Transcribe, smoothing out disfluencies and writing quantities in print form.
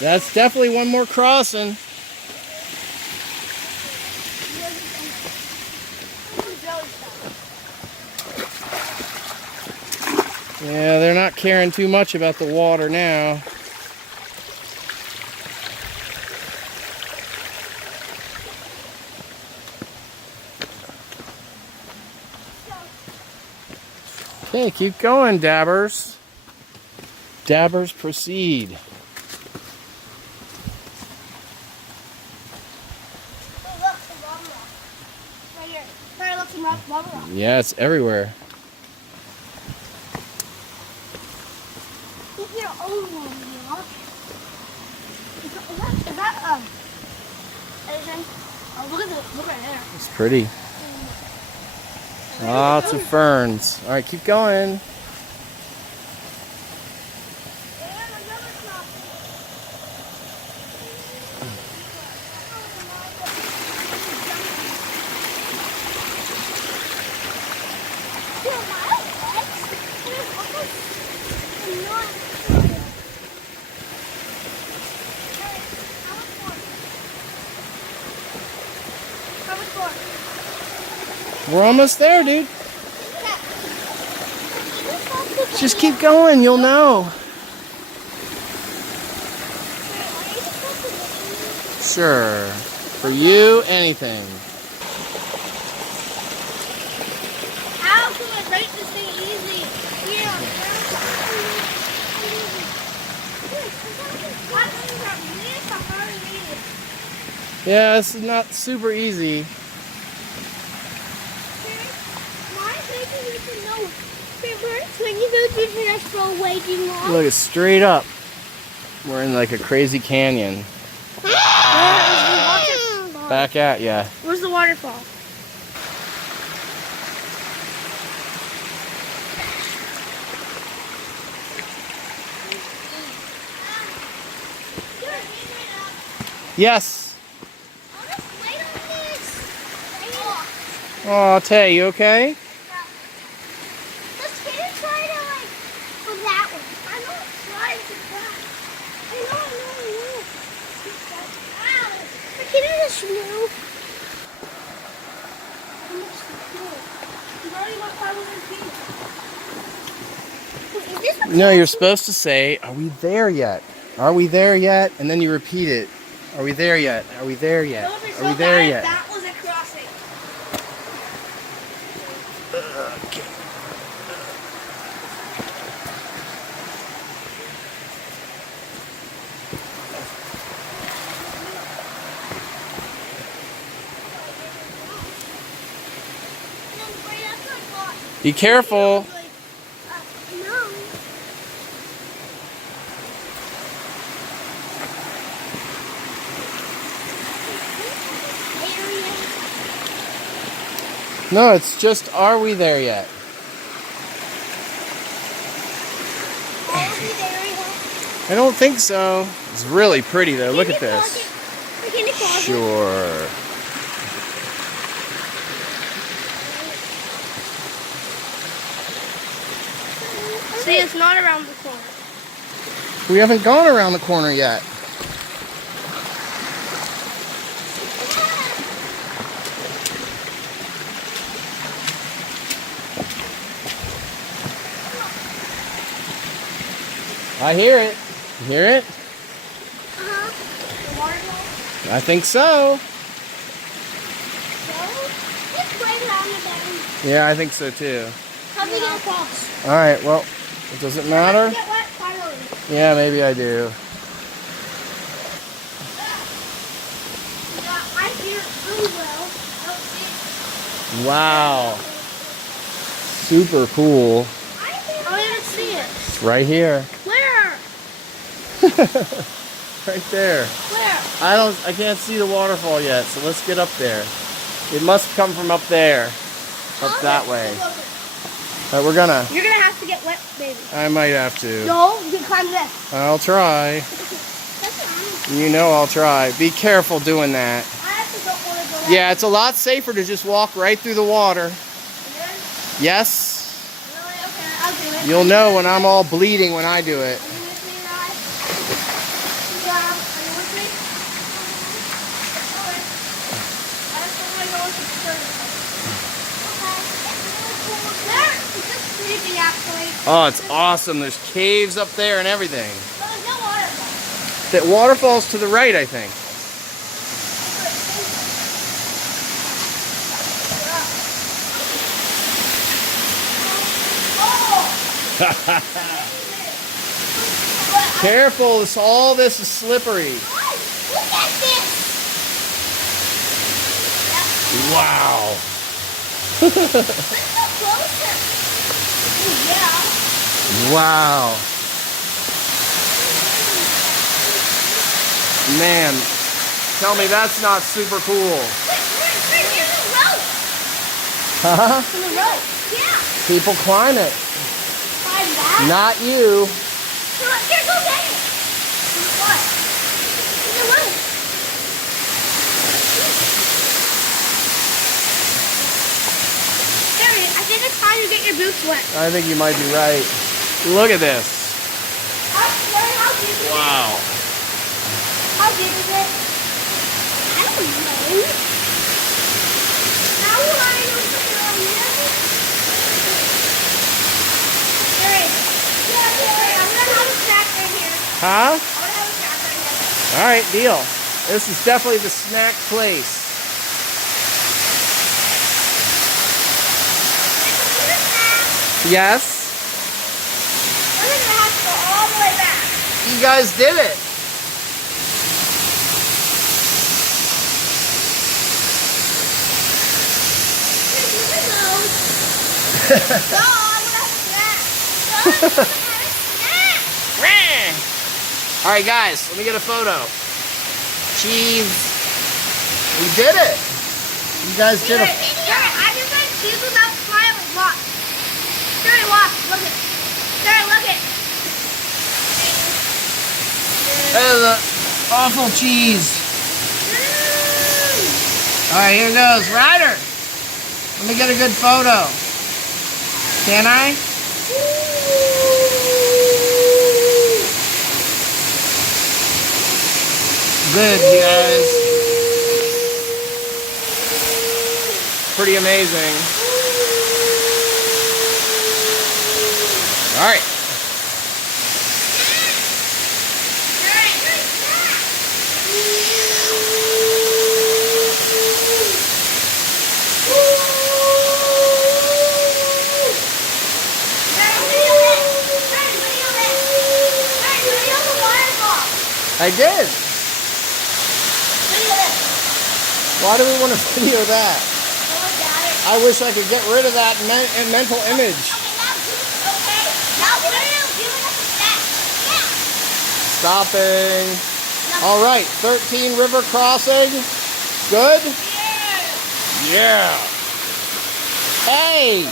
That's definitely one more crossing. Yeah, they're not caring too much about the water now. Okay, keep going, dabbers. Dabbers proceed. Yeah, it's everywhere. Look right there. It's pretty. Lots of ferns. All right, keep going. We're almost there, dude. Just keep going, you'll know. Sure. For you, anything. How can I break this thing easy? Yeah, this is not super easy. When you go through the next row way too long. Look, it's straight up. We're in like a crazy canyon. Where is the waterfall? Back at ya. Where's the waterfall? Yes. Oh, Tay, you okay? No, you're supposed to say, are we there yet? Are we there yet? And then you repeat it. Are we there yet? Are we there yet? Are we there yet? That was a crossing. Okay. Be careful. No, it's just, are we there yet? I don't think so. It's really pretty though. Look at this. Sure. See, it's not around the corner. We haven't gone around the corner yet. I hear it. You hear it? Uh-huh. The waterfall? I think so. It's right around the bend. Yeah, I think so too. How do we get across? All right, well, it doesn't matter. Get wet finally. Yeah, maybe I do. I hear it really well. I don't see it. Wow. Super cool. I didn't see it. It's right here. Where? Right there. Where? I can't see the waterfall yet, so let's get up there. It must come from up there. Up that way. But we're gonna. You're gonna have to get wet, baby. I might have to. No, you can climb this. I'll try. You know I'll try. Be careful doing that. I actually don't want to go. Yeah, it's a lot safer to just walk right through the water. Yes. Really? Okay, I'll do it. You'll know when I'm all bleeding when I do it. Yeah. Oh, it's awesome. There's caves up there and everything. There's no waterfall. The waterfall's to the right, I think. Careful, all this is slippery. Look at this. Wow. Let's go closer. Yeah. Wow. Man, tell me that's not super cool. Wait, here's a rope. Huh? There's a rope. Yeah. People climb it. Climb that. Not you. Here, go get it. What? There's a rope. Harry, I think it's time to get your boots wet. I think you might be right. Look at this. How deep is it? Wow. How deep is it? I don't know. How will I know something on here? Harry, I'm gonna have a snack right here. Huh? I'm gonna have a snack right here. All right, deal. This is definitely the snack place. Yes? We're gonna have to go all the way back. You guys did it. No, I want a snack. No, I want a snack. All right, guys, let me get a photo. Cheese. We did it. You guys did it. I just want cheese without smiling. Watch. Jerry, watch. Look it. Jerry, look it. There's the awful cheese. All right, here goes. Ryder, let me get a good photo. Can I? Good, you guys. Pretty amazing. All right. I did. Why do we want to video that? I wish I could get rid of that mental image. Stopping. All right, 13 river crossing. Good? Yeah. Hey.